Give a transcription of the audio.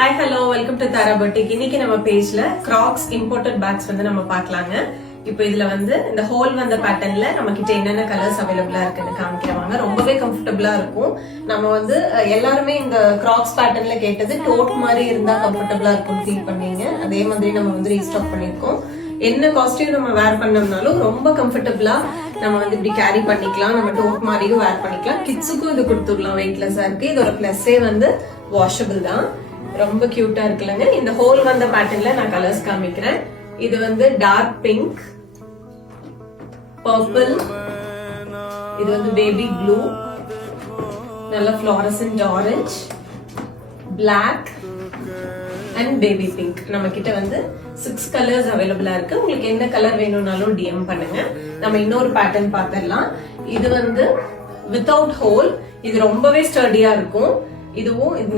Hi hello welcome to Tara boutique. இன்னைக்கு நம்ம பேஜ்ல கிராக்ஸ் இம்போர்ட்டட் பேக்ஸ் வந்து நம்ம பார்க்கலாங்க. இப்போ இதுல வந்து இந்த ஹோல் வந்த பேட்டர்ன்ல நம்ம கிட்ட என்னென்ன கலர்ஸ் அவைலபிளா இருக்குன்னு காமிக்கிறவாங்க. ரொம்பவே கம்ஃபர்டபுளா இருக்கும். நம்ம வந்து எல்லாருமே இந்த கிராக்ஸ் பேட்டர்ன்ல கேட்டது டோட் மாதிரி இருந்தா கம்ஃபர்டபுளா இருக்கும் ஃபீல் பண்ணீங்க. அதே மாதிரி நம்ம வந்து ரீஸ்டாக் பண்ணிருக்கோம். என்ன காஸ்டியூம் நம்ம வேர் பண்ணோம்னாலும் ரொம்ப கம்ஃபர்டபுளா நம்ம வந்து இப்படி கேரி பண்ணிக்கலாம். நம்ம டோட் மாதிரியும் வேர் பண்ணிக்கலாம். கிட்ஸுக்கும் இது கொடுத்துடலாம், வெயிட்லெஸ்ஸா இருக்கு. இதோட பிளஸ்ஸே வந்து வாஷபிள் தான். ரொம்ப கியூட்டா இருக்குல்லங்க. இந்த ஹோல் வந்த பேட்டர்ன்ல நான் கலர்ஸ் காமிக்கிறேன். இது வந்து டார்க் பிங்க், பர்பிள், இது வந்து பேபி ப்ளூ, நல்ல fluorescent orange, black and baby pink. நம்ம கிட்ட வந்து 6 கலர்ஸ் அவைலபிளா இருக்கு. உங்களுக்கு என்ன கலர் வேணும்னாலும் டிஎம் பண்ணுங்க. நம்ம இன்னொரு பேட்டர்ன் பார்த்திடலாம். இது வந்து வித்தவுட் ஹோல். இது ரொம்பவே ஸ்டர்டியா இருக்கும். இதுவும்